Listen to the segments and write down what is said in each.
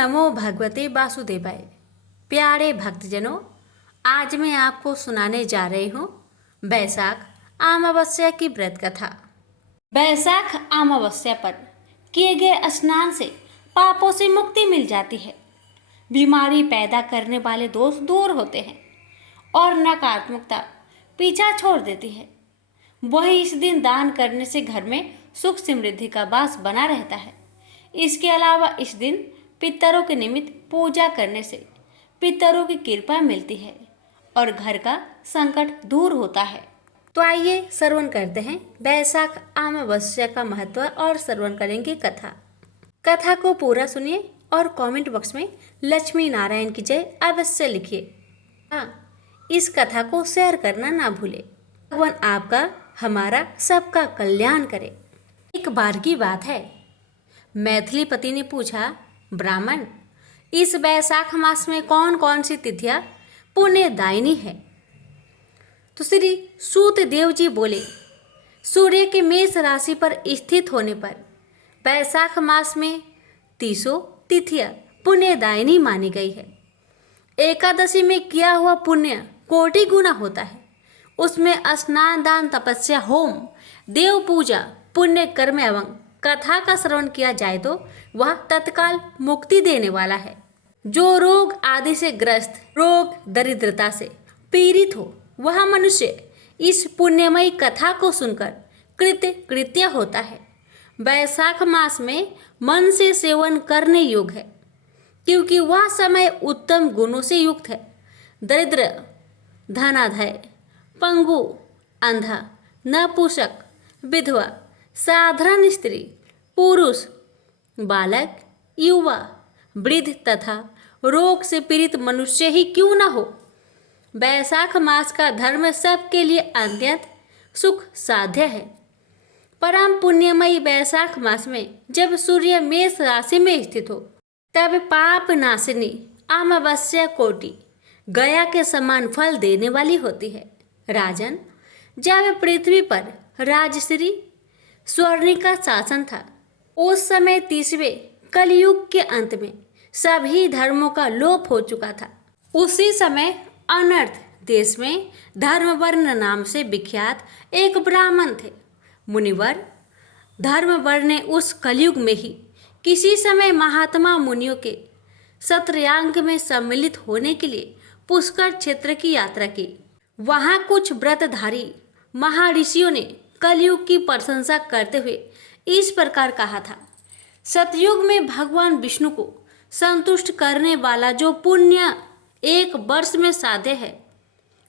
नमो भगवते वासुदेवाय। प्यारे भक्तजनों, आज मैं आपको सुनाने जा रही हूँ बैसाख अमावस्या की व्रत कथा। बैसाख अमावस्या पर किए गए स्नान से पापों से मुक्ति मिल जाती है, बीमारी पैदा करने वाले दोष दूर होते हैं और नकारात्मकता पीछा छोड़ देती है। वही इस दिन दान करने से घर में सुख समृद्धि का वास बना रहता है। इसके अलावा इस दिन पितरों के निमित्त पूजा करने से पितरों की कृपा मिलती है और घर का संकट दूर होता है। तो आइए श्रवण करते हैं बैसाख अमावस्या का महत्व और श्रवण करेंगे कथा को पूरा सुनिए और कमेंट बॉक्स में लक्ष्मी नारायण की जय अवश्य लिखिए। हाँ, इस कथा को शेयर करना ना भूले। भगवान आपका हमारा सबका कल्याण करे। एक बार की बात है, मैथिली पति ने पूछा, ब्राह्मण, इस बैसाख मास में कौन कौन सी तिथियां पुण्यदायिनी है? तो श्री सूत देव जी बोले, सूर्य के मेष राशि पर स्थित होने पर बैसाख मास में 30 तिथियां पुण्यदायिनी मानी गई है। एकादशी में किया हुआ पुण्य कोटि गुना होता है। उसमें स्नान, दान, तपस्या, होम, देव पूजा, पुण्य कर्म एवं कथा का श्रवण किया जाए तो वह तत्काल मुक्ति देने वाला है। जो रोग आदि से ग्रस्त, रोग दरिद्रता से पीड़ित हो, वह मनुष्य इस पुण्यमयी कथा को सुनकर कृत्य होता है। बैसाख मास में मन से सेवन करने योग्य है, क्योंकि वह समय उत्तम गुणों से युक्त है। दरिद्र, धनाढ्य, पंगु, अंधा, नपुंसक, विधवा, साधारण स्त्री, पुरुष, बालक, युवा, वृद्ध तथा रोग से पीड़ित मनुष्य ही क्यों न हो, बैसाख मास का धर्म सबके लिए अत्यंत सुख साध्य है। परम पुण्यमयी बैसाख मास में जब सूर्य मेष राशि में स्थित हो, तब पाप नाशिनी अमावस्या कोटि गया के समान फल देने वाली होती है। राजन, जब पृथ्वी पर राजश्री स्वर्ण का शासन था, उस समय 30वें कलयुग के अंत में सभी धर्मों का लोप हो चुका था। उसी समय अनर्थ देश में धर्मवर्ण नाम से विख्यात एक ब्राह्मण थे। मुनिवर धर्मवर्ण ने उस कलयुग में ही किसी समय महात्मा मुनियों के सत्रयांग में सम्मिलित होने के लिए पुष्कर क्षेत्र की यात्रा की। वहाँ कुछ व्रतधारी महर्षियों ने कलयुग की प्रशंसा करते हुए इस प्रकार कहा था, सतयुग में भगवान विष्णु को संतुष्ट करने वाला जो पुण्य 1 वर्ष में साध्य है,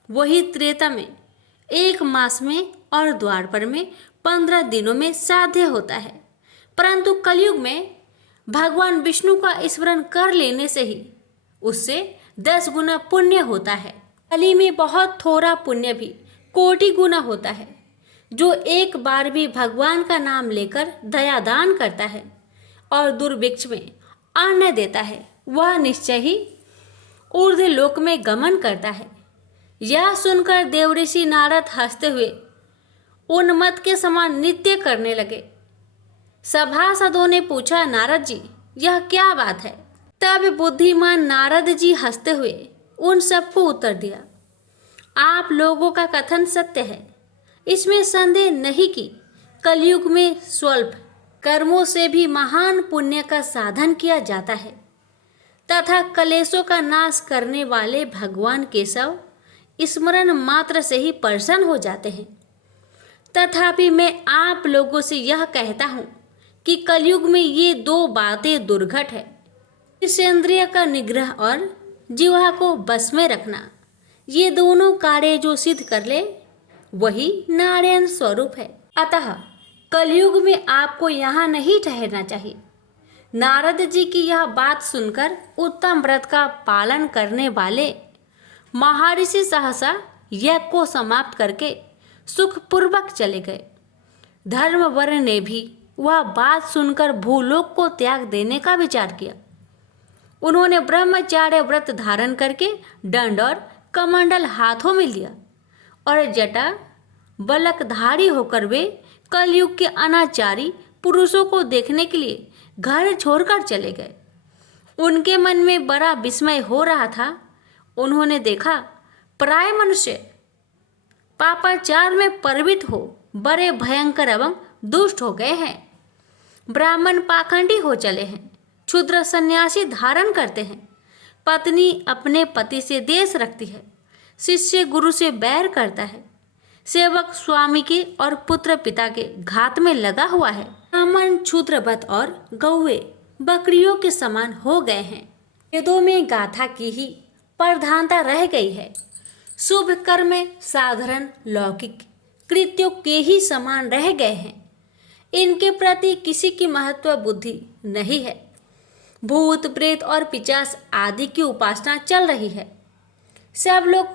वही त्रेता में 1 मास में और द्वापर में 15 दिनों में साध्य होता है। परंतु कलयुग में भगवान विष्णु का स्मरण कर लेने से ही उससे 10 गुना पुण्य होता है। कली में बहुत थोड़ा पुण्य भी कोटि गुना होता है। जो एक बार भी भगवान का नाम लेकर दयादान करता है और दुर्भिक्ष में अन्न देता है, वह निश्चय ही ऊर्ध्व लोक में गमन करता है। यह सुनकर देवऋषि नारद हंसते हुए उन्मत्त के समान नृत्य करने लगे। सभासदों ने पूछा, नारद जी, यह क्या बात है? तब बुद्धिमान नारद जी हंसते हुए उन सबको उत्तर दिया, आप लोगों का कथन सत्य है, इसमें संदेह नहीं कि कलयुग में स्वल्प कर्मों से भी महान पुण्य का साधन किया जाता है तथा कलेशों का नाश करने वाले भगवान केशव स्मरण मात्र से ही प्रसन्न हो जाते हैं। तथापि मैं आप लोगों से यह कहता हूँ कि कलयुग में ये 2 बातें दुर्घट है, इंद्रिय का निग्रह और जिह्वा को बस में रखना। ये दोनों कार्य जो सिद्ध कर ले, वही नारायण स्वरूप है। अतः कलयुग में आपको यहाँ नहीं ठहरना चाहिए। नारद जी की यह बात सुनकर उत्तम व्रत का पालन करने वाले महर्षि सहसा यज्ञ को समाप्त करके सुखपूर्वक चले गए। धर्मवर्ण ने भी वह बात सुनकर भूलोक को त्याग देने का विचार किया। उन्होंने ब्रह्मचार्य व्रत धारण करके दंड और कमंडल हाथों में लिया और जटा बलकधारी होकर वे कलयुग के अनाचारी पुरुषों को देखने के लिए घर छोड़कर चले गए। उनके मन में बड़ा विस्मय हो रहा था। उन्होंने देखा प्राय मनुष्य पापाचार में प्रवृत्त हो बड़े भयंकर एवं दुष्ट हो गए हैं। ब्राह्मण पाखंडी हो चले हैं, क्षुद्र सन्यासी धारण करते हैं, पत्नी अपने पति से द्वेष रखती है, शिष्य गुरु से बैर करता है, सेवक स्वामी के और पुत्र पिता के घात में लगा हुआ है। ब्राह्मण क्षुद्रवत और गौवे बकरियों के समान हो गए हैं। वेदों में गाथा की ही प्रधानता रह गई है। शुभ कर्म में साधारण लौकिक कृत्यों के ही समान रह गए हैं। इनके प्रति किसी की महत्व बुद्धि नहीं है। भूत प्रेत और पिशाच आदि की उपासना चल रही है। सब लोग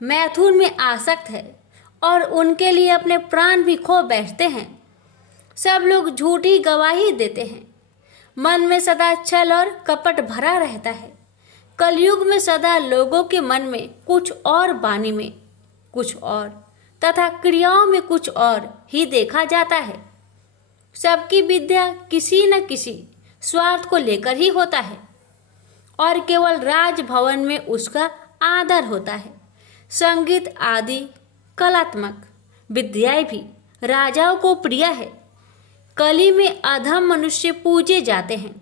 मैथुन में आसक्त है और उनके लिए अपने प्राण भी खो बैठते हैं। सब लोग झूठी गवाही देते हैं। मन में सदा छल और कपट भरा रहता है। कलयुग में सदा लोगों के मन में कुछ और, वाणी में कुछ और तथा क्रियाओं में कुछ और ही देखा जाता है। सबकी विद्या किसी न किसी स्वार्थ को लेकर ही होता है और केवल राजभवन में उसका आदर होता है। संगीत आदि कलात्मक विद्याएं भी राजाओं को प्रिय है। कली में अधम मनुष्य पूजे जाते हैं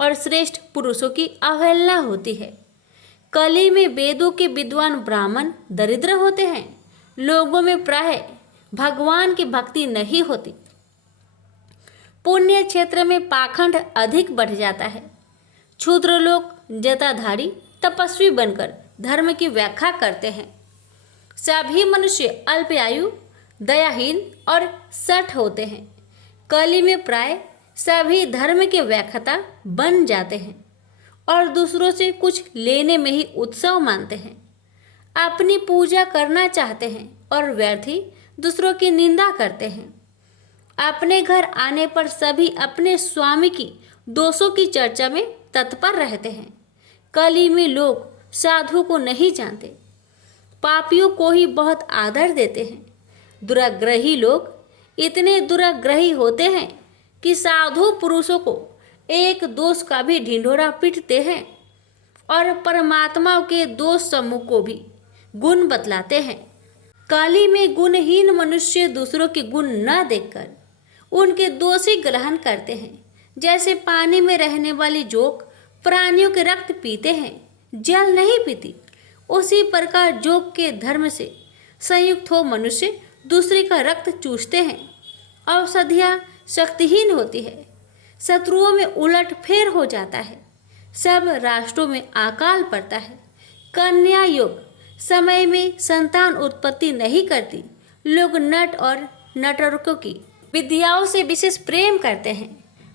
और श्रेष्ठ पुरुषों की अवहेलना होती है। कली में वेदों के विद्वान ब्राह्मण दरिद्र होते हैं। लोगों में प्राय भगवान की भक्ति नहीं होती। पुण्य क्षेत्र में पाखंड अधिक बढ़ जाता है। क्षुद्र लोग जटाधारी तपस्वी बनकर धर्म की व्याख्या करते हैं। सभी मनुष्य अल्पायु, दयाहीन और सठ होते हैं। कली में प्राय सभी धर्म के व्याख्याता बन जाते हैं और दूसरों से कुछ लेने में ही उत्सव मानते हैं। अपनी पूजा करना चाहते हैं और व्यर्थ ही दूसरों की निंदा करते हैं। अपने घर आने पर सभी अपने स्वामी की दोषों की चर्चा में तत्पर रहते हैं। कली में लोग साधु को नहीं जानते, पापियों को ही बहुत आदर देते हैं। दुराग्रही लोग इतने दुराग्रही होते हैं कि साधु पुरुषों को एक दोष का भी ढिंढोरा पीटते हैं और परमात्मा के दोष समूह को भी गुण बतलाते हैं। कली में गुणहीन मनुष्य दूसरों के गुण न देखकर उनके दोष ही ग्रहण करते हैं। जैसे पानी में रहने वाली जोक प्राणियों के रक्त पीते हैं, जल नहीं पीती, उसी प्रकार जोक के धर्म से संयुक्त हो मनुष्य दूसरे का रक्त चूसते हैं। औषधियाँ शक्तिहीन होती है, शत्रुओं में उलट फेर हो जाता है। सब राष्ट्रों में अकाल पड़ता है। कन्या योग समय में संतान उत्पत्ति नहीं करती। लोग नट और नटरकों की विद्याओं से विशेष प्रेम करते हैं।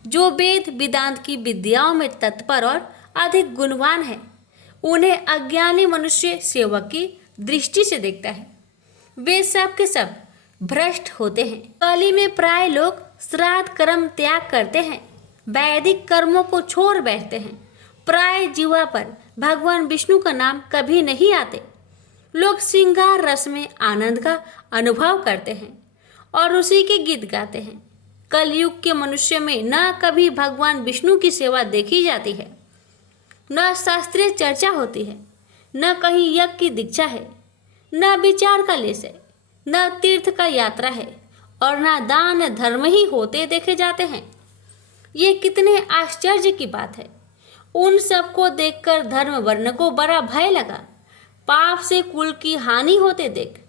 जो वेद वेदांत की विद्याओं में तत्पर और अधिक गुणवान है, उन्हें अज्ञानी मनुष्य सेवक की दृष्टि से देखता है। वे सब के सब भ्रष्ट होते हैं। कली में प्राय लोग श्राद्ध कर्म त्याग करते हैं, वैदिक कर्मों को छोड़ बैठते हैं। प्राय जीवा पर भगवान विष्णु का नाम कभी नहीं आते। लोग श्रृंगार रस में आनंद का अनुभव करते हैं और उसी के गीत गाते हैं। कलयुग के मनुष्य में न कभी भगवान विष्णु की सेवा देखी जाती है, न शास्त्रीय चर्चा होती है, न कहीं यज्ञ की दीक्षा है, न विचार का लेस है, न तीर्थ का यात्रा है और न दान धर्म ही होते देखे जाते हैं। ये कितने आश्चर्य की बात है। उन सबको देखकर धर्म वर्ण को बड़ा भय लगा। पाप से कुल की हानि होते देख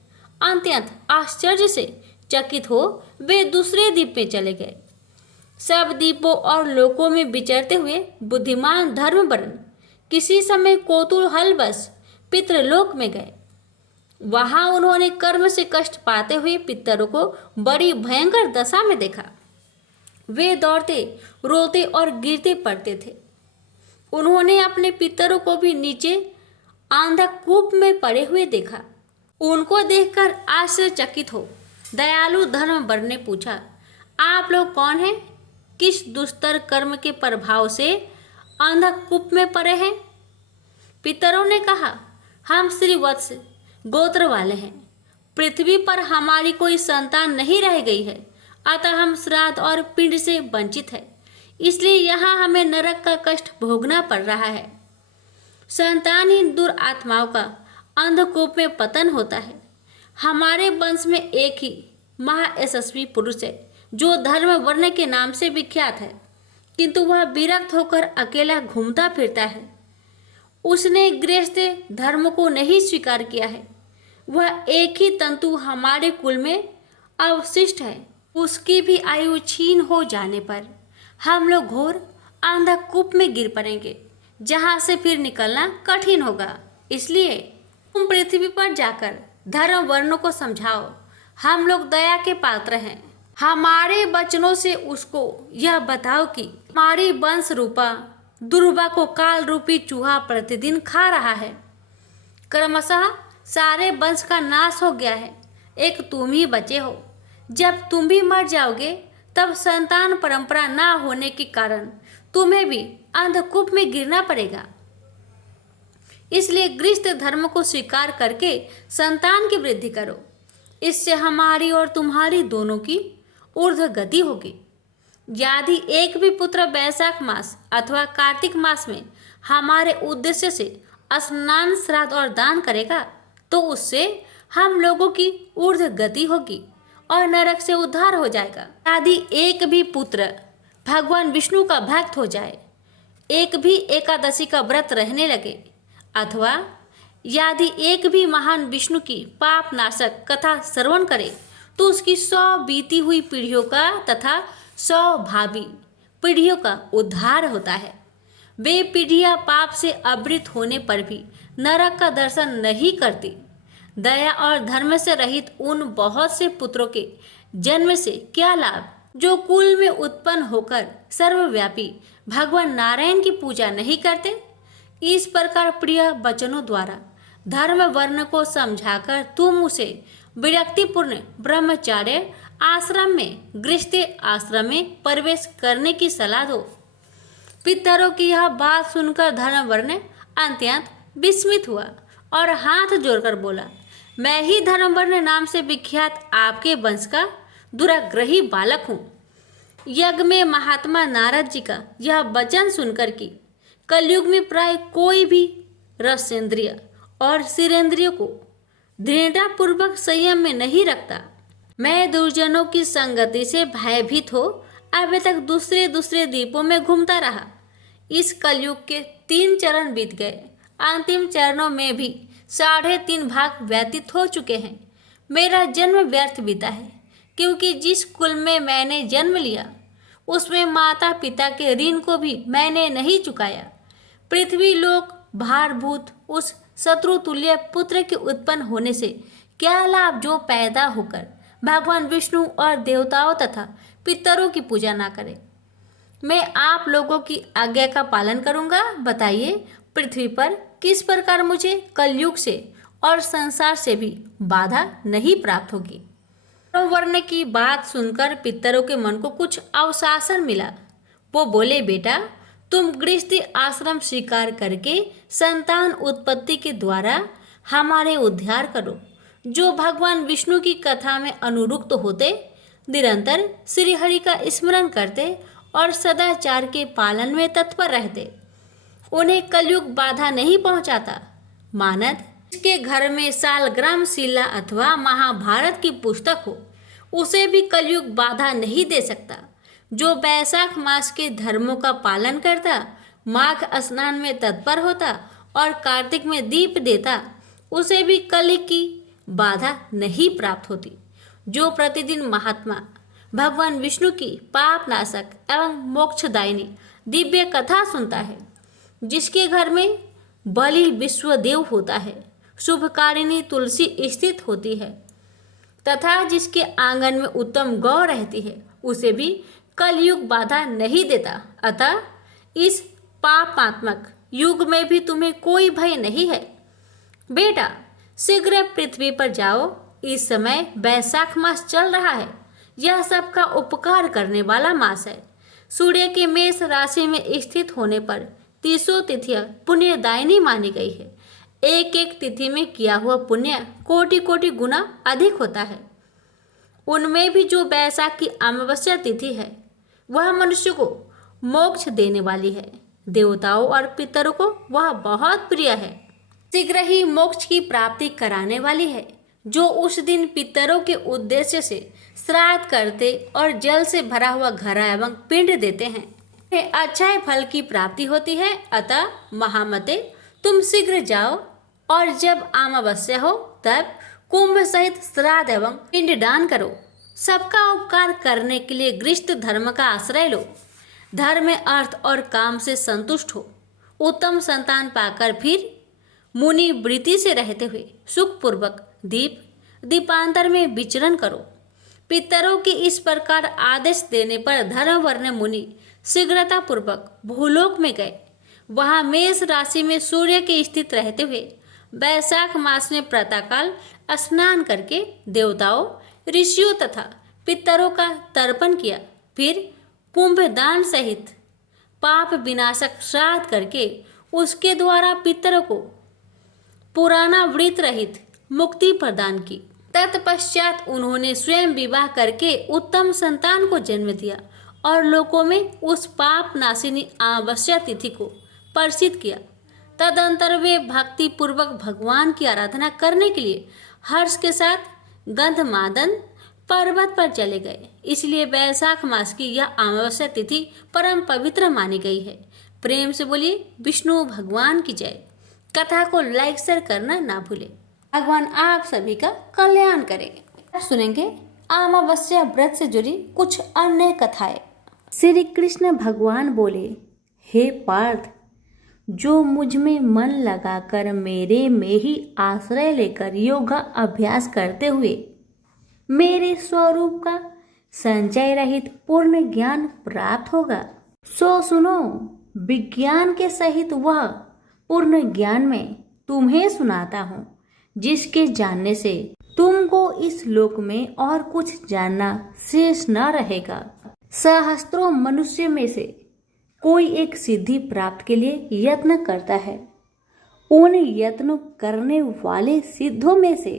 अत्यंत आश्चर्य से चकित हो वे दूसरे द्वीप में चले गए। सब द्वीपों और लोकों में विचरते हुए बुद्धिमान धर्मवर्ण किसी समय कौतूहलवश पितृलोक में गए। वहां उन्होंने कर्म से कष्ट पाते हुए पितरों को बड़ी भयंकर दशा में देखा। वे दौड़ते, रोते और गिरते पड़ते थे। उन्होंने अपने पितरों को भी नीचे अंधकूप में पड़े हुए देखा। उनको देखकर आश्चर्यचकित हो दयालु धर्मवर्ण ने पूछा, आप लोग कौन हैं? किस दुस्तर कर्म के प्रभाव से अंधकूप में पड़े हैं? पितरों ने कहा, हम श्रीवत्स गोत्र वाले हैं। पृथ्वी पर हमारी कोई संतान नहीं रह गई है, अतः हम श्राद्ध और पिंड से वंचित है। इसलिए यहाँ हमें नरक का कष्ट भोगना पड़ रहा है। संतानहीन दुरात्माओं का अंधकूप में पतन होता है। हमारे वंश में एक ही महायशस्वी पुरुष है जो धर्म वर्ण के नाम से विख्यात है, किंतु वह विरक्त होकर अकेला घूमता फिरता है। उसने गृहस्थ धर्म को नहीं स्वीकार किया है। वह एक ही तंतु हमारे कुल में अवशिष्ट है। उसकी भी आयु छीन हो जाने पर हम लोग घोर अंधकूप में गिर पड़ेंगे, जहाँ से फिर निकलना कठिन होगा। इसलिए तुम पृथ्वी पर जाकर धर्म वर्णों को समझाओ। हम लोग दया के पात्र हैं। हमारे वचनों से उसको यह बताओ कि हमारी वंश रूपा दुर्वा को काल रूपी चूहा प्रतिदिन खा रहा है। क्रमशः सारे वंश का नाश हो गया है, एक तुम ही बचे हो। जब तुम भी मर जाओगे तब संतान परंपरा ना होने के कारण तुम्हें भी अंधकूप में गिरना पड़ेगा। इसलिए गृहस्थ धर्म को स्वीकार करके संतान की वृद्धि करो। इससे हमारी और तुम्हारी दोनों की ऊर्ध्व गति होगी। यदि एक भी पुत्र वैशाख मास अथवा कार्तिक मास में हमारे उद्देश्य से स्नान श्राद्ध और दान करेगा तो उससे हम लोगों की ऊर्ध्व गति होगी और नरक से उद्धार हो जाएगा। यदि एक भी पुत्र भगवान विष्णु का भक्त हो जाए, एक भी एकादशी का व्रत रहने लगे, अथवा यदि एक भी महान विष्णु की पाप नाशक कथा श्रवण करे तो उसकी 100 बीती हुई पीढ़ियों का तथा 100 भावी पीढ़ियों का उद्धार होता है। वे पीढ़ियां पाप से आवृत होने पर भी नरक का दर्शन नहीं करती। दया और धर्म से रहित उन बहुत से पुत्रों के जन्म से क्या लाभ जो कुल में उत्पन्न होकर सर्वव्यापी भगवान नारायण की पूजा नहीं करते। इस प्रकार प्रिय वचनों द्वारा धर्म वर्ण को समझाकर तुम उसे विरक्तिपूर्ण ब्रह्मचार्य आश्रम में गृहस्थ आश्रम में प्रवेश करने की सलाह दो। पितरों की यह बात सुनकर धर्मवर्ण अत्यंत विस्मित हुआ और हाथ जोड़कर बोला, मैं ही धर्मवर्ण नाम से विख्यात आपके वंश का दुराग्रही बालक हूँ। यज्ञ में महात्मा नारद जी का यह वचन सुनकर कि कलयुग में प्राय कोई भी रसेंद्रिय और शिरेंद्रिय को दृढ़तापूर्वक संयम में नहीं रखता, मैं दुर्जनों की संगति से भयभीत हो अभी तक दूसरे दूसरे द्वीपों में घूमता रहा। इस कलयुग के 3 चरण बीत गए। अंतिम चरणों में भी 3.5 भाग व्यतीत हो चुके हैं। मेरा जन्म व्यर्थ बीता है, क्योंकि जिस कुल में मैंने जन्म लिया उसमें माता पिता के ऋण को भी मैंने नहीं चुकाया। पृथ्वी लोक भारभूत उस शत्रुतुल्य पुत्र के उत्पन्न होने से क्या लाभ जो पैदा होकर भगवान विष्णु और देवताओं तथा पितरों की पूजा ना करे। मैं आप लोगों की आज्ञा का पालन करूंगा। बताइए, पृथ्वी पर किस प्रकार मुझे कलयुग से और संसार से भी बाधा नहीं प्राप्त होगी। वर्ण की बात सुनकर पितरों के मन को कुछ अवशासन मिला। वो बोले, बेटा, तुम गृहस्थ आश्रम स्वीकार करके संतान उत्पत्ति के द्वारा हमारे उद्धार करो। जो भगवान विष्णु की कथा में अनुरुक्त होते, निरंतर श्री हरि का स्मरण करते और सदाचार के पालन में तत्पर रहते, उन्हें कलयुग बाधा नहीं पहुंचाता। मानद जिसके घर में सालग्राम शिला अथवा महाभारत की पुस्तक हो, उसे भी कलयुग बाधा नहीं दे सकता। जो वैशाख मास के धर्मों का पालन करता, माघ स्नान में तत्पर होता और कार्तिक में दीप देता, उसे भी कलि की बाधा नहीं प्राप्त होती। जो प्रतिदिन महात्मा भगवान विष्णु की पाप नाशक एवं मोक्षदायिनी दिव्य कथा सुनता है, जिसके घर में बलि विश्वदेव होता है, शुभकारिणी तुलसी स्थित होती है तथा जिसके आंगन में उत्तम गौ रहती है, उसे भी कलयुग बाधा नहीं देता। अतः इस पापात्मक युग में भी तुम्हें कोई भय नहीं है। बेटा, शीघ्र पृथ्वी पर जाओ। इस समय वैशाख मास चल रहा है। यह सबका उपकार करने वाला मास है। सूर्य के मेष राशि में स्थित होने पर 30 तिथियां पुण्यदायिनी मानी गई है। एक एक तिथि में किया हुआ पुण्य कोटि कोटि गुना अधिक होता है। उनमें भी जो वैशाख की अमावस्या तिथि है, वह मनुष्य को मोक्ष देने वाली है। देवताओं और पितरों को वह बहुत प्रिय है। शीघ्र ही मोक्ष की प्राप्ति कराने वाली है। जो उस दिन पितरों के उद्देश्य से श्राद्ध करते और जल से भरा हुआ घड़ा एवं पिंड देते हैं, उन्हें अच्छे फल की प्राप्ति होती है। अतः महामते, तुम शीघ्र जाओ और जब अमावस्या हो तब कुंभ सहित श्राद्ध एवं पिंडदान करो। सबका उपकार करने के लिए गृहस्थ धर्म का आश्रय लो। धर्म, अर्थ और काम से संतुष्ट हो। उत्तम संतान पाकर फिर मुनि वृत्ति से रहते हुए सुखपूर्वक दीपांतर में विचरण करो। पितरों के इस प्रकार आदेश देने पर धर्मवर्ण मुनि शीघ्रता पूर्वक भूलोक में गए। वहां मेष राशि में सूर्य के स्थित रहते हुए वैशाख मास में प्रातःकाल स्नान करके देवताओं, ऋषियों तथा पितरों का तर्पण किया। फिर कुंभदान सहित पाप विनाशक श्राद्ध करके उसके द्वारा पितरों को पुराना वृत रहित मुक्ति प्रदान की। तत्पश्चात उन्होंने स्वयं विवाह करके उत्तम संतान को जन्म दिया और लोकों में उस पाप नाशिनी अमावस्या तिथि को प्रसिद्ध किया। तदंतर वे भक्ति पूर्वक भगवान की आराधना करने के लिए हर्ष के साथ गंधमादन पर्वत पर चले गए। इसलिए वैशाख मास की यह अमावस्या तिथि परम पवित्र मानी गई है। प्रेम से बोलिए विष्णु भगवान की जय। कथा को लाइक शेयर करना ना भूले। भगवान आप सभी का कल्याण करे। अब सुनेंगे अमावस्या व्रत से जुड़ी कुछ अन्य कथाएं। श्री कृष्ण भगवान बोले, हे पार्थ, जो मुझ में मन लगाकर मेरे में ही आश्रय लेकर योग अभ्यास करते हुए मेरे स्वरूप का संचय रहित पूर्ण ज्ञान प्राप्त होगा, सो सुनो, विज्ञान के सहित वह पूर्ण ज्ञान में तुम्हें सुनाता हूँ, जिसके जानने से तुमको इस लोक में और कुछ जानना शेष न रहेगा। सहस्त्रों मनुष्य में से कोई एक सिद्धि प्राप्त के लिए यत्न करता है। उन यत्न करने वाले सिद्धों में से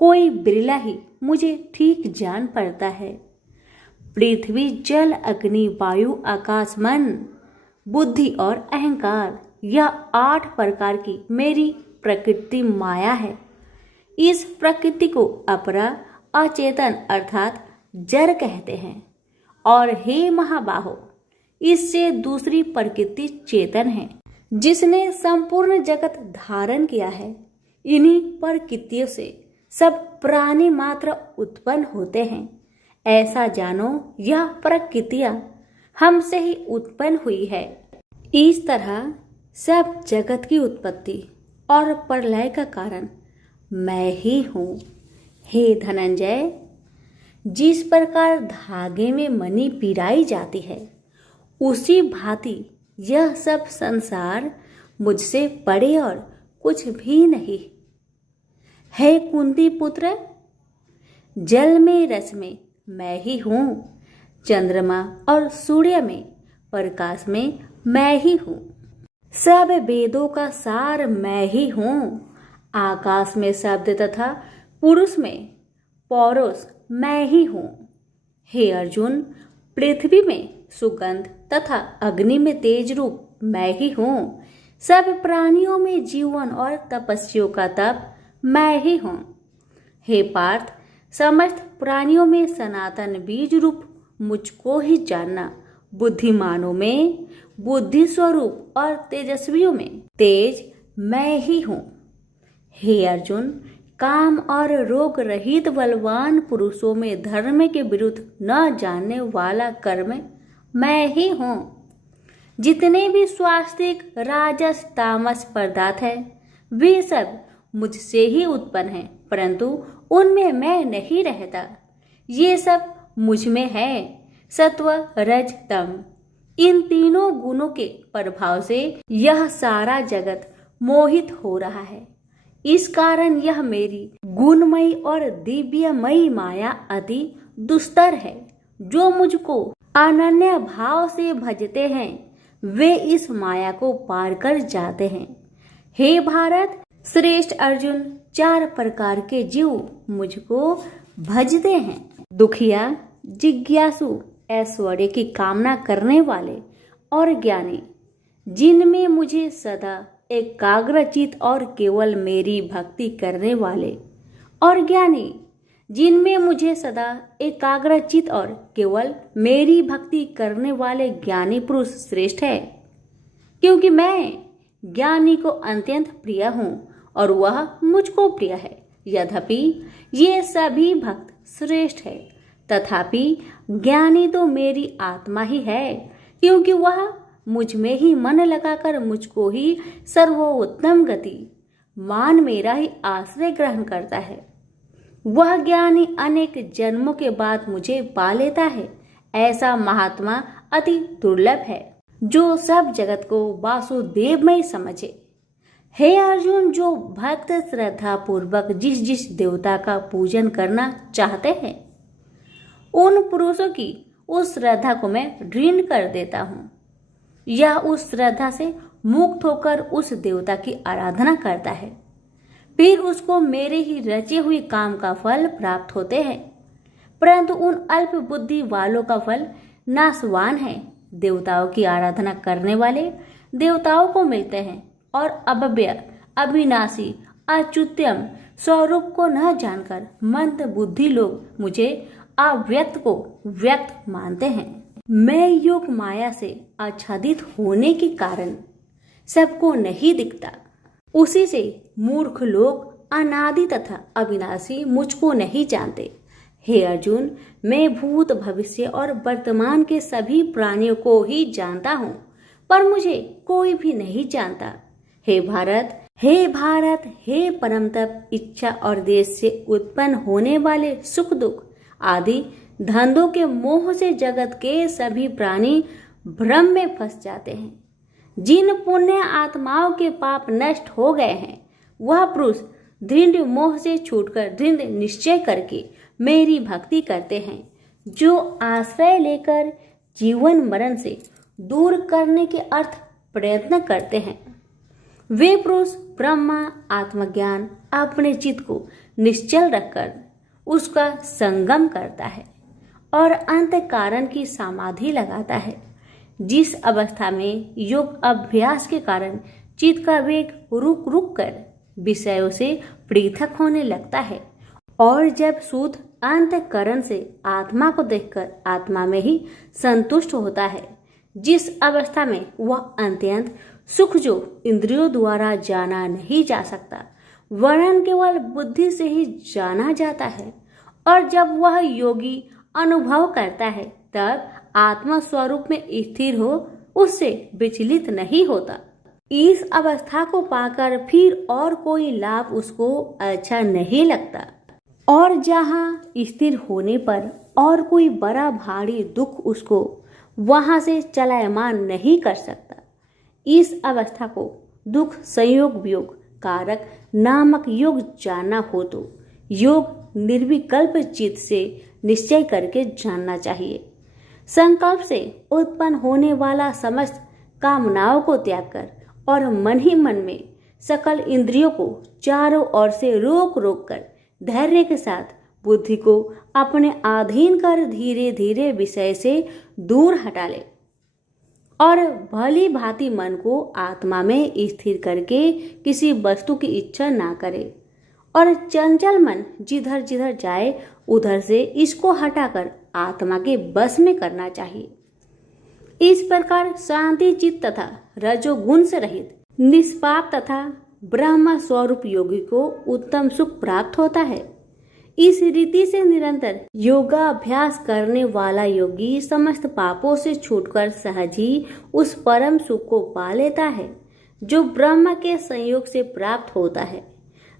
कोई बिरला ही मुझे ठीक जान पड़ता है। पृथ्वी, जल, अग्नि, वायु, आकाश, मन, बुद्धि और अहंकार, यह 8 प्रकार की मेरी प्रकृति माया है। इस प्रकृति को अपरा, अचेतन अर्थात जड़ कहते हैं। और हे महाबाहो, इससे दूसरी प्रकृति चेतन है, जिसने संपूर्ण जगत धारण किया है। इन्हीं प्रकृतियों से सब प्राणी मात्र उत्पन्न होते हैं। ऐसा जानो, यह प्रकृतियां हमसे ही उत्पन्न हुई है। इस तरह सब जगत की उत्पत्ति और प्रलय का कारण मैं ही हूँ। हे धनंजय, जिस प्रकार धागे में मणि पिराई जाती है, उसी भांति यह सब संसार मुझसे परे और कुछ भी नहीं। हे कुंती पुत्र, जल में रस में मैं ही हूँ। चंद्रमा और सूर्य में प्रकाश में मैं ही हूँ। सब वेदों का सार मैं ही हूँ। आकाश में शब्द तथा पुरुष में पौरुष मैं ही हूँ। हे अर्जुन, पृथ्वी में सुगंध तथा अग्नि में तेज रूप मैं ही हूँ। सब प्राणियों में जीवन और तपस्वियों का तप मैं ही हूँ। हे पार्थ, समस्त प्राणियों में सनातन बीज रूप मुझको ही जानना। बुद्धिमानों में बुद्धि स्वरूप और तेजस्वियों में तेज मैं ही हूँ। हे अर्जुन, काम और रोग रहित बलवान पुरुषों में धर्म के विरुद्ध न जानने वाला कर्म मैं ही हूँ। जितने भी स्वास्तिक, राजस, तामस पदार्थ है, वे सब मुझसे ही उत्पन्न हैं, परंतु उनमें मैं नहीं रहता। ये सब मुझ में है। सत्व, रज, तम, इन तीनों गुणों के प्रभाव से यह सारा जगत मोहित हो रहा है। इस कारण यह मेरी गुणमयी और दिव्यमयी माया अति दुस्तर है। जो मुझको अनन्य भाव से भजते हैं, वे इस माया को पार कर जाते हैं। हे भारत श्रेष्ठ अर्जुन, 4 प्रकार के जीव मुझको भजते हैं। दुखिया, जिज्ञासु, ऐश्वर्य की कामना करने वाले और ज्ञानी, जिनमें मुझे सदा एकाग्रचित और केवल मेरी भक्ति करने वाले और ज्ञानी, जिनमें मुझे सदा एकाग्रचित और केवल मेरी भक्ति करने वाले ज्ञानी पुरुष श्रेष्ठ है, क्योंकि मैं ज्ञानी को अत्यंत प्रिय हूँ और वह मुझको प्रिय है। यद्यपि ये सभी भक्त श्रेष्ठ है, तथापि ज्ञानी तो मेरी आत्मा ही है, क्योंकि वह मुझ में ही मन लगाकर मुझको ही सर्वोत्तम गति मान मेरा ही आश्रय ग्रहण करता है। वह ज्ञानी अनेक जन्मों के बाद मुझे पा लेता है। ऐसा महात्मा अति दुर्लभ है, जो सब जगत को वासुदेवमय समझे। हे अर्जुन, जो भक्त श्रद्धा पूर्वक जिस जिस देवता का पूजन करना चाहते हैं, उन पुरुषों की उस श्रद्धा को मैं दृढ़ कर देता हूँ। यह उस श्रद्धा से मुक्त होकर उस देवता की आराधना करता है, फिर उसको मेरे ही रचे हुए काम का फल प्राप्त होते हैं। परंतु उन अल्प बुद्धि वालों का फल नाशवान है। देवताओं की आराधना करने वाले देवताओं को मिलते हैं और अव्यय, अविनाशी, अच्युत्यम स्वरूप को न जानकर मंद बुद्धि लोग मुझे अव्यक्त को व्यक्त मानते हैं। मैं योग माया से आच्छादित होने के कारण सबको नहीं दिखता, उसी से मूर्ख लोग अनादि तथा अविनाशी मुझको नहीं जानते। हे अर्जुन, मैं भूत, भविष्य और वर्तमान के सभी प्राणियों को ही जानता हूँ, पर मुझे कोई भी नहीं जानता। हे भारत, हे परम तप, इच्छा और देश से उत्पन्न होने वाले सुख दुख आदि धंधों के मोह से जगत के सभी प्राणी भ्रम में फंस जाते हैं। जिन पुण्य आत्माओं के पाप नष्ट हो गए हैं, वह पुरुष दृढ़ मोह से छूटकर दृढ़ निश्चय करके मेरी भक्ति करते हैं, जो आश्रय लेकर जीवन मरण से दूर करने के अर्थ प्रयत्न करते हैं। वे पुरुष ब्रह्मा आत्मज्ञान अपने चित्त को निश्चल रखकर उसका संगम करता है और अंत कारण की समाधि लगाता है, जिस अवस्था में योग अभ्यास के कारण चित्त का वेग रुक रुक कर विषयों से पृथक होने लगता है और जब शुद्ध अंतःकरण से आत्मा को देखकर आत्मा में ही संतुष्ट होता है, जिस अवस्था में वह अत्यंत सुख जो इंद्रियों द्वारा जाना नहीं जा सकता, वरन केवल बुद्धि से ही जाना जाता है, और जब वह योगी अनुभव करता है, तब आत्मा स्वरूप में स्थिर हो उससे विचलित नहीं होता। इस अवस्था को पाकर फिर और कोई लाभ उसको अच्छा नहीं लगता, और जहाँ स्थिर होने पर और कोई बड़ा भारी दुख उसको वहां से चलायमान नहीं कर सकता। इस अवस्था को दुख संयोग वियोग कारक नामक योग जानना हो तो योग निर्विकल्प चित्त से निश्चय करके जानना चाहिए। संकल्प से उत्पन्न होने वाला समस्त कामनाओं को त्याग कर और मन ही मन में सकल इंद्रियों को चारों ओर से रोक रोक कर धैर्य के साथ बुद्धि को अपने अधीन कर धीरे धीरे विषय से दूर हटा ले और भली भांति मन को आत्मा में स्थिर करके किसी वस्तु की इच्छा ना करे, और चंचल मन जिधर जिधर जाए उधर से इसको हटाकर आत्मा के बस में करना चाहिए। इस प्रकार शांति चित्त तथा रजोगुण से रहित निष्पाप तथा ब्रह्म स्वरूप योगी को उत्तम सुख प्राप्त होता है। इस रीति से निरंतर योगाभ्यास करने वाला योगी समस्त पापों से छूटकर सहज ही उस परम सुख को पा लेता है, जो ब्रह्म के संयोग से प्राप्त होता है।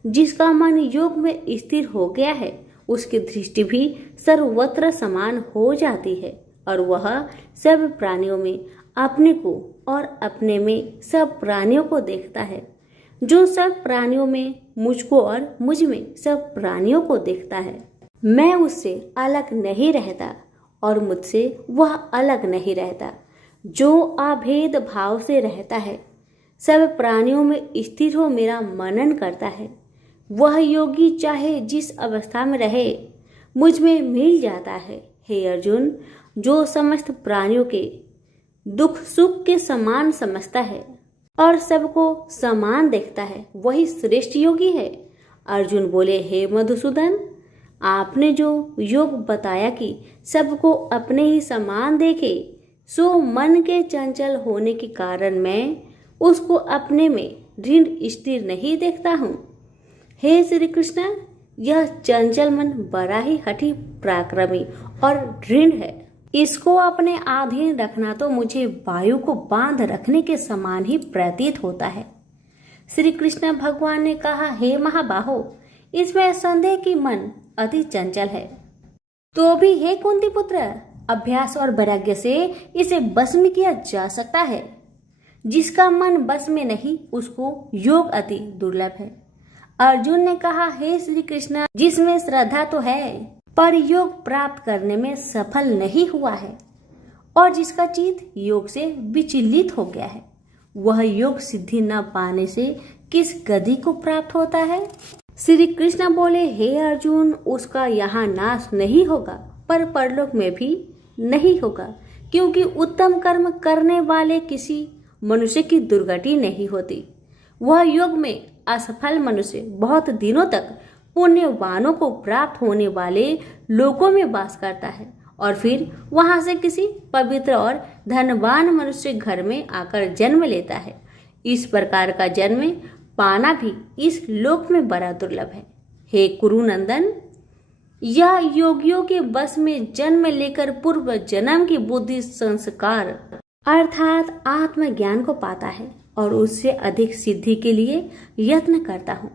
जिसका मन योग में स्थिर हो गया है, उसकी दृष्टि भी सर्वत्र समान हो जाती है और वह सब प्राणियों में अपने को और अपने में सब प्राणियों को देखता है, जो सब प्राणियों में मुझको और मुझ में सब प्राणियों को देखता है। मैं उससे अलग नहीं रहता और मुझसे वह अलग नहीं रहता। जो अभेद भाव से रहता है, सब प्राणियों में स्थिर हो मेरा मनन करता है, वह योगी चाहे जिस अवस्था में रहे मुझ में मिल जाता है। हे अर्जुन, जो समस्त प्राणियों के दुख सुख के समान समझता है और सबको समान देखता है, वही श्रेष्ठ योगी है। अर्जुन बोले, हे मधुसूदन, आपने जो योग बताया कि सबको अपने ही समान देखे, सो मन के चंचल होने के कारण मैं उसको अपने में दृढ़ स्थिर नहीं देखता हूँ। हे श्री कृष्ण, यह चंचल मन बड़ा ही हठी पराक्रमी और दृढ़ है। इसको अपने अधीन रखना तो मुझे वायु को बांध रखने के समान ही प्रतीत होता है। श्री कृष्ण भगवान ने कहा, हे महाबाहो, इसमें संदेह की मन अति चंचल है। तो भी हे कुंती पुत्र, अभ्यास और वैराग्य से इसे बस में किया जा सकता है। जिसका मन बस में नहीं, उसको योग अति दुर्लभ है। अर्जुन ने कहा, हे श्री कृष्ण, जिसमें श्रद्धा तो है पर योग प्राप्त करने में सफल नहीं हुआ है और जिसका चित्त योग से विचलित हो गया है, वह योग सिद्धि न पाने से किस गति को प्राप्त होता है? श्री कृष्ण बोले, हे अर्जुन, उसका यहाँ नाश नहीं होगा पर परलोक में भी नहीं होगा, क्योंकि उत्तम कर्म करने वाले किसी मनुष्य की दुर्गति नहीं होती। वह योग में असफल मनुष्य बहुत दिनों तक पुण्यवानों को प्राप्त होने वाले लोकों में वास करता है और फिर वहां से किसी पवित्र और धनवान मनुष्य घर में आकर जन्म लेता है। इस प्रकार का जन्म पाना भी इस लोक में बड़ा दुर्लभ है। हे कुरुनंदन, यह योगियों के बस में जन्म लेकर पूर्व जन्म की बुद्धि संस्कार अर्थात आत्मज्ञान को पाता है और उससे अधिक सिद्धि के लिए यत्न करता हूँ।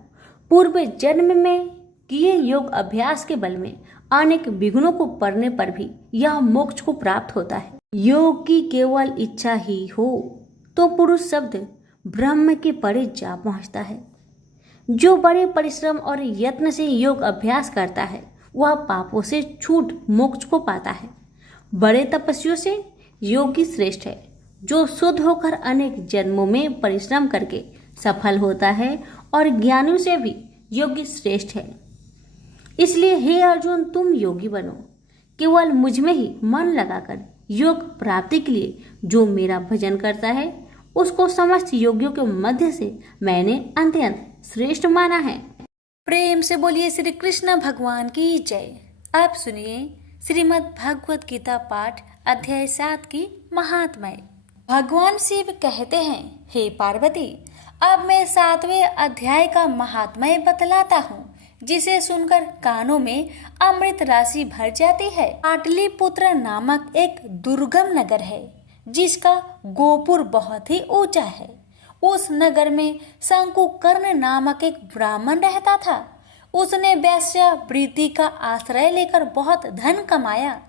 पूर्व जन्म में किए योग अभ्यास के बल में अनेक विघ्नों को पड़ने पर भी यह मोक्ष को प्राप्त होता है। योग की केवल इच्छा ही हो तो पुरुष शब्द ब्रह्म के परे जा पहुंचता है। जो बड़े परिश्रम और यत्न से योग अभ्यास करता है, वह पापों से छूट मोक्ष को पाता है। बड़े तपस्वियों से योगी श्रेष्ठ है। जो शुद्ध होकर अनेक जन्मों में परिश्रम करके सफल होता है और ज्ञानियों से भी योगी श्रेष्ठ है। इसलिए हे अर्जुन, तुम योगी बनो। केवल मुझ में ही मन लगाकर योग प्राप्ति के लिए जो मेरा भजन करता है, उसको समस्त योगियों के मध्य से मैंने अत्यंत श्रेष्ठ माना है। प्रेम से बोलिए श्री कृष्ण भगवान की जय। अब सुनिए श्रीमद् भगवत गीता पाठ अध्याय 7 की महात्म्य। भगवान शिव कहते हैं, हे पार्वती, अब मैं 7वें अध्याय का महात्म्य बतलाता हूँ, जिसे सुनकर कानों में अमृत राशि भर जाती है। पाटलिपुत्र नामक एक दुर्गम नगर है, जिसका गोपुर बहुत ही ऊंचा है। उस नगर में शंकुकर्ण नामक एक ब्राह्मण रहता था। उसने वेश्यावृत्ति का आश्रय लेकर बहुत धन कमाया,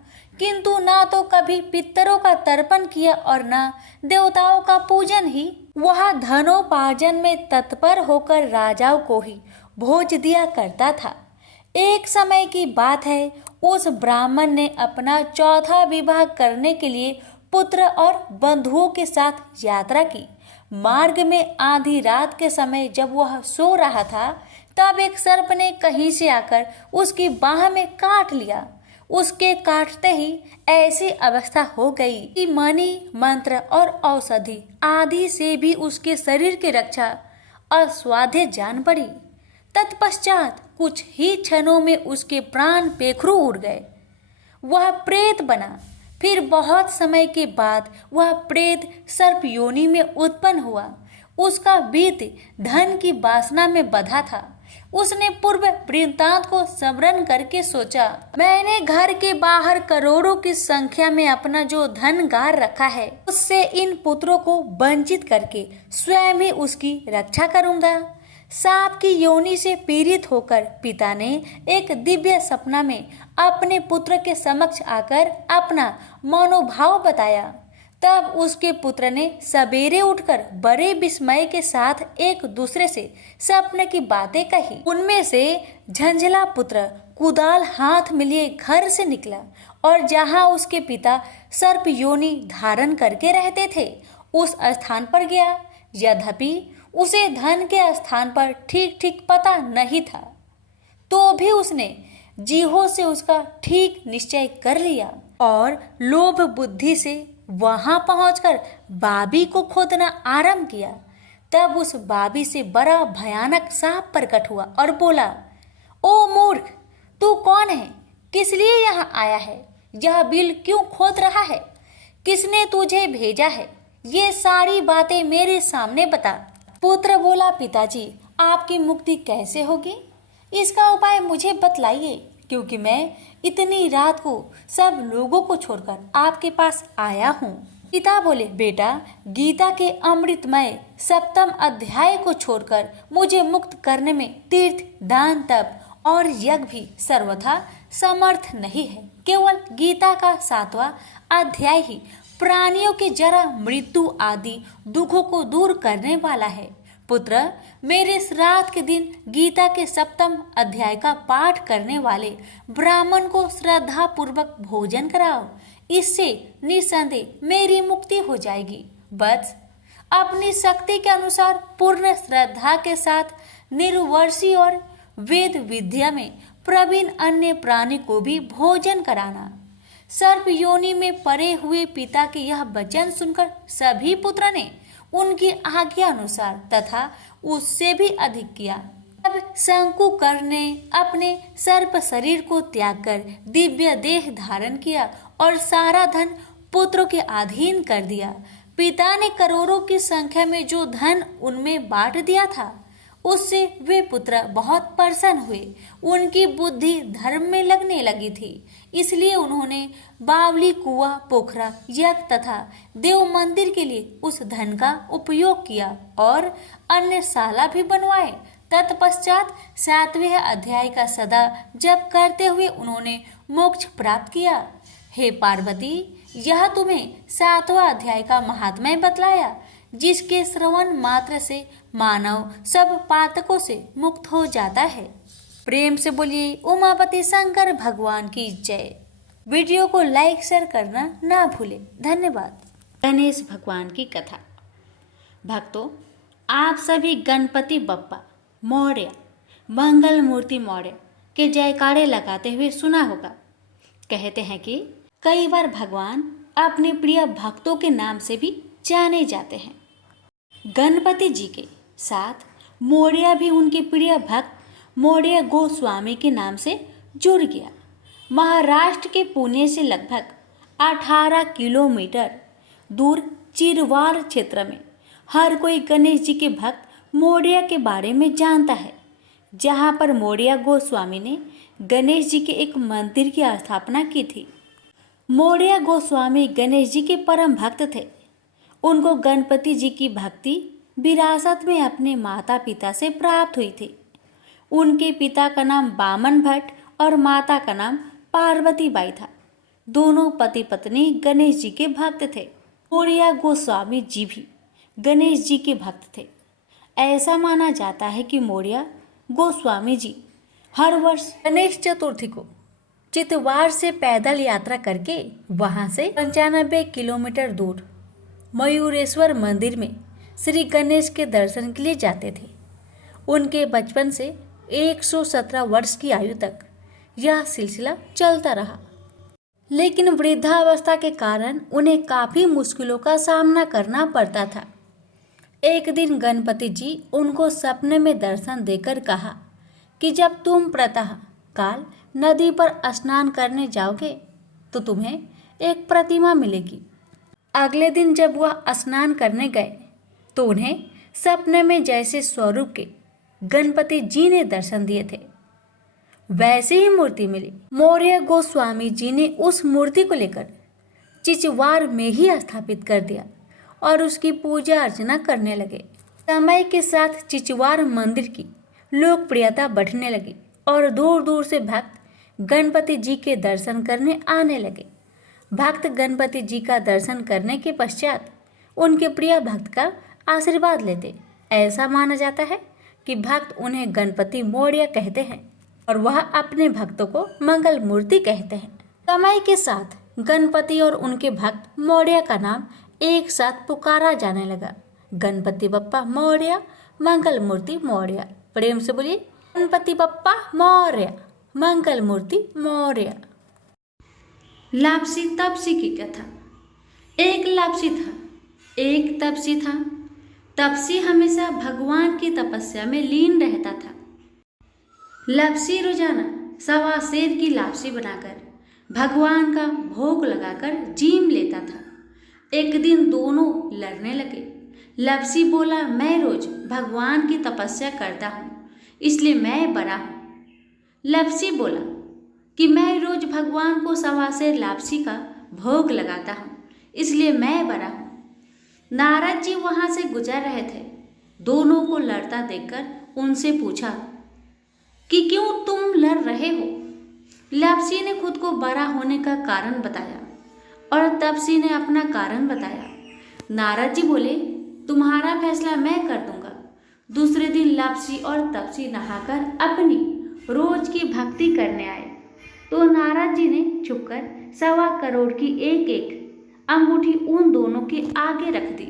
किंतु ना तो कभी पितरों का तर्पण किया और न देवताओं का पूजन ही। वह धनोपार्जन में तत्पर होकर राजाओं को ही भोज दिया करता था। एक समय की बात है, उस ब्राह्मण ने अपना चौथा विवाह करने के लिए पुत्र और बंधुओं के साथ यात्रा की। मार्ग में आधी रात के समय जब वह सो रहा था, तब एक सर्प ने कहीं से आकर उसकी बाह में काट लिया। उसके काटते ही ऐसी अवस्था हो गई कि मणि, मंत्र और औषधि आदि से भी उसके शरीर की रक्षा असाध्य जान पड़ी। तत्पश्चात कुछ ही क्षणों में उसके प्राण पेखरू उड़ गए। वह प्रेत बना। फिर बहुत समय के बाद वह प्रेत सर्प योनि में उत्पन्न हुआ। उसका बीत धन की वासना में बंधा था। उसने पूर्व वृत्तांत को स्मरण करके सोचा, मैंने घर के बाहर करोड़ों की संख्या में अपना जो धन गार रखा है, उससे इन पुत्रों को वंचित करके स्वयं ही उसकी रक्षा करूंगा। सांप की योनि से पीड़ित होकर पिता ने एक दिव्य सपना में अपने पुत्र के समक्ष आकर अपना मनोभाव बताया। तब उसके पुत्र ने सवेरे उठकर बड़े विस्मय के साथ एक दूसरे से सपने की बातें कही। उनमें से झंझला पुत्र कुदाल हाथ में लिए घर से निकला और जहां उसके पिता सर्प योनि धारण करके रहते थे, उस स्थान पर गया। यद्यपि उसे धन के स्थान पर ठीक ठीक पता नहीं था, तो भी उसने जीहो से उसका ठीक निश्चय कर लिया और लोभ बुद्धि से वहां पहुंचकर बाबी को खोदना आरंभ किया। तब उस बाबी से बड़ा भयानक सांप प्रकट हुआ और बोला, ओ मूर्ख, तू कौन है? किस लिए यहाँ आया है? यह बिल क्यों खोद रहा है? किसने तुझे भेजा है? ये सारी बातें मेरे सामने बता। पुत्र बोला, पिताजी, आपकी मुक्ति कैसे होगी? इसका उपाय मुझे बतलाइए, क्योंकि मैं इतनी रात को सब लोगों को छोड़कर आपके पास आया हूँ। पिता बोले, बेटा, गीता के अमृतमय 7वें अध्याय को छोड़कर मुझे मुक्त करने में तीर्थ, दान, तप और यज्ञ भी सर्वथा समर्थ नहीं है। केवल गीता का 7वां अध्याय ही प्राणियों के जरा मृत्यु आदि दुखों को दूर करने वाला है। पुत्र, मेरे श्राद्ध के दिन गीता के 7वें अध्याय का पाठ करने वाले ब्राह्मण को श्रद्धा पूर्वक भोजन कराओ। इससे निस्संदेह मेरी मुक्ति हो जाएगी। बस अपनी शक्ति के अनुसार पूर्ण श्रद्धा के साथ निर्वर्षी और वेद विद्या में प्रवीण अन्य प्राणी को भी भोजन कराना। सर्प योनि में पड़े हुए पिता के यह वचन सुनकर सभी पुत्र ने उनकी आज्ञा अनुसार तथा उससे भी अधिक किया। तब शंकुकर ने अपने सर्प शरीर को त्याग कर दिव्य देह धारण किया और सारा धन पुत्रों के अधीन कर दिया। पिता ने करोड़ों की संख्या में जो धन उनमें बांट दिया था, उससे वे पुत्र बहुत प्रसन्न हुए। उनकी बुद्धि धर्म में लगने लगी थी, इसलिए उन्होंने बावली, कुआं, पोखरा, यज्ञ तथा देव मंदिर के लिए उस धन का उपयोग किया और अन्य शाला भी बनवाए। तत्पश्चात 7वें अध्याय का सदा जप करते हुए उन्होंने मोक्ष प्राप्त किया। हे पार्वती, यह तुम्हें 7वां अध्याय का महात्म्य बतलाया, जिसके श्रवण मात्र से मानव सब पातकों से मुक्त हो जाता है। प्रेम से बोलिए उमापति शंकर भगवान की जय। वीडियो को लाइक शेयर करना ना भूले। धन्यवाद। गणेश भगवान की कथा। भक्तों, आप सभी गणपति बप्पा मौर्य, मंगल मूर्ति मौर्य के जयकारे लगाते हुए सुना होगा। कहते हैं कि कई बार भगवान अपने प्रिय भक्तों के नाम से भी जाने जाते हैं। गणपति जी के साथ मौर्य भी उनके प्रिय भक्त मौर्य गोस्वामी के नाम से जुड़ गया। महाराष्ट्र के पुणे से लगभग 18 किलोमीटर दूर चिरवार क्षेत्र में हर कोई गणेश जी के भक्त मौर्य के बारे में जानता है, जहाँ पर मौर्य गोस्वामी ने गणेश जी के एक मंदिर की स्थापना की थी। मौर्य गोस्वामी गणेश जी के परम भक्त थे। उनको गणपति जी की भक्ति विरासत में अपने माता पिता से प्राप्त हुई थी। उनके पिता का नाम बामन भट्ट और माता का नाम पार्वती बाई था। दोनों पति पत्नी गणेश जी के भक्त थे। मौर्य गोस्वामी जी भी गणेश जी के भक्त थे। ऐसा माना जाता है कि मौर्य गोस्वामी जी हर वर्ष गणेश चतुर्थी को चितवार से पैदल यात्रा करके वहां से 95 किलोमीटर दूर मयूरेश्वर मंदिर में श्री गणेश के दर्शन के लिए जाते थे। उनके बचपन से 117 वर्ष की आयु तक यह सिलसिला चलता रहा, लेकिन वृद्धावस्था के कारण उन्हें काफ़ी मुश्किलों का सामना करना पड़ता था। एक दिन गणपति जी उनको सपने में दर्शन देकर कहा कि जब तुम प्रातः काल नदी पर स्नान करने जाओगे तो तुम्हें एक प्रतिमा मिलेगी। अगले दिन जब वह स्नान करने गए तो उन्हें सपने में जैसे स्वरूप के गणपति जी ने दर्शन दिए थे, वैसे ही मूर्ति मिली। मौर्य गोस्वामी जी ने उस मूर्ति को लेकर चिचवार में ही स्थापित कर दिया और उसकी पूजा अर्चना करने लगे। समय के साथ चिचवार मंदिर की लोकप्रियता बढ़ने लगी और दूर दूर से भक्त गणपति जी के दर्शन करने आने लगे। भक्त गणपति जी का दर्शन करने के पश्चात उनके प्रिय भक्त का आशीर्वाद लेते। ऐसा माना जाता है कि भक्त उन्हें गणपति मौर्य कहते हैं और वह अपने भक्तों को मंगल मूर्ति कहते हैं। समय के साथ गणपति और उनके भक्त मौर्य का नाम एक साथ पुकारा जाने लगा। गणपति बप्पा मौर्य, मंगल मूर्ति मौर्य। प्रेम से बोलिए गणपति बप्पा मौर्य, मंगल मूर्ति मौर्य। लापसी तपसी की कथा। एक लापसी था, एक तपसी था। तपसी हमेशा भगवान की तपस्या में लीन रहता था। लापसी रोजाना सवा सेर की लापसी बनाकर भगवान का भोग लगाकर जीम लेता था। एक दिन दोनों लड़ने लगे। लापसी बोला, मैं रोज भगवान की तपस्या करता हूँ, इसलिए मैं बड़ा हूँ। लापसी बोला कि मैं रोज भगवान को सवा सेर लापसी का भोग लगाता हूँ, इसलिए मैं बड़ा हूँ। नारद जी वहां से गुजर रहे थे। दोनों को लड़ता देखकर उनसे पूछा कि क्यों तुम लड़ रहे हो। लापसी ने खुद को बड़ा होने का कारण बताया और तपसी ने अपना कारण बताया। नारद जी बोले, तुम्हारा फैसला मैं कर दूंगा। दूसरे दिन लापसी और तपसी नहाकर अपनी रोज की भक्ति करने आए तो नारद जी ने छुपकर 1.25 करोड़ की एक एक अंगूठी उन दोनों के आगे रख दी।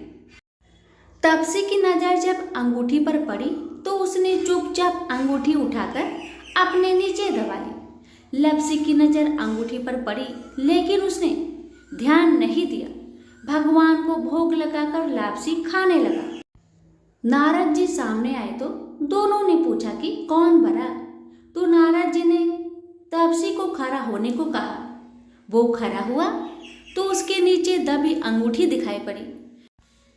तपसी की नजर जब अंगूठी पर पड़ी तो उसने चुपचाप अंगूठी उठाकर अपने नीचे दबा ली। लापसी की नजर अंगूठी पर पड़ी लेकिन उसने ध्यान नहीं दिया। भगवान को भोग लगाकर लापसी खाने लगा। नारद जी सामने आए तो दोनों ने पूछा कि कौन बड़ा। तो नारद जी ने तपसी को खड़ा होने को कहा। वो खड़ा हुआ तो उसके नीचे दबी अंगूठी दिखाई पड़ी।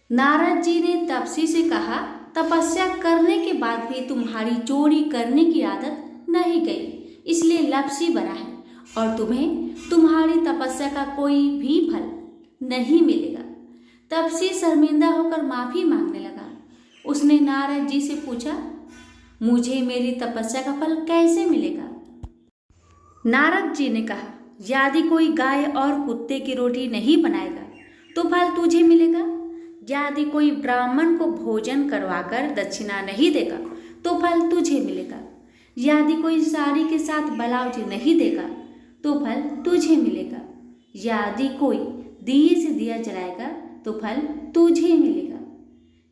नारद जी ने तपसी से कहा, तपस्या करने के बाद भी तुम्हारी चोरी करने की आदत नहीं गई, इसलिए लापसी बना है और तुम्हें तुम्हारी तपस्या का कोई भी फल नहीं मिलेगा। तपसी शर्मिंदा होकर माफी मांगने लगा। उसने नारद जी से पूछा, मुझे मेरी तपस्या का फल कैसे मिलेगा। नारद जी ने कहा, यदि कोई गाय और कुत्ते की रोटी नहीं बनाएगा तो फल तुझे मिलेगा। यदि कोई ब्राह्मण को भोजन करवाकर दक्षिणा नहीं देगा तो फल तुझे मिलेगा। यदि कोई साड़ी के साथ ब्लाउज नहीं देगा तो फल तुझे मिलेगा। यदि कोई दिए से दिया जलाएगा तो फल तुझे मिलेगा।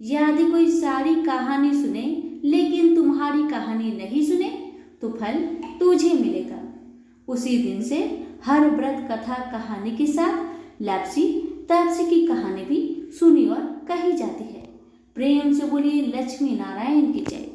यदि कोई सारी कहानी सुने लेकिन तुम्हारी कहानी नहीं सुने तो फल तुझे मिलेगा। उसी दिन से हर व्रत कथा कहानी के साथ लापसी तपसी की कहानी भी सुनी और कही जाती है। प्रेम से बोलिए लक्ष्मी नारायण की जय।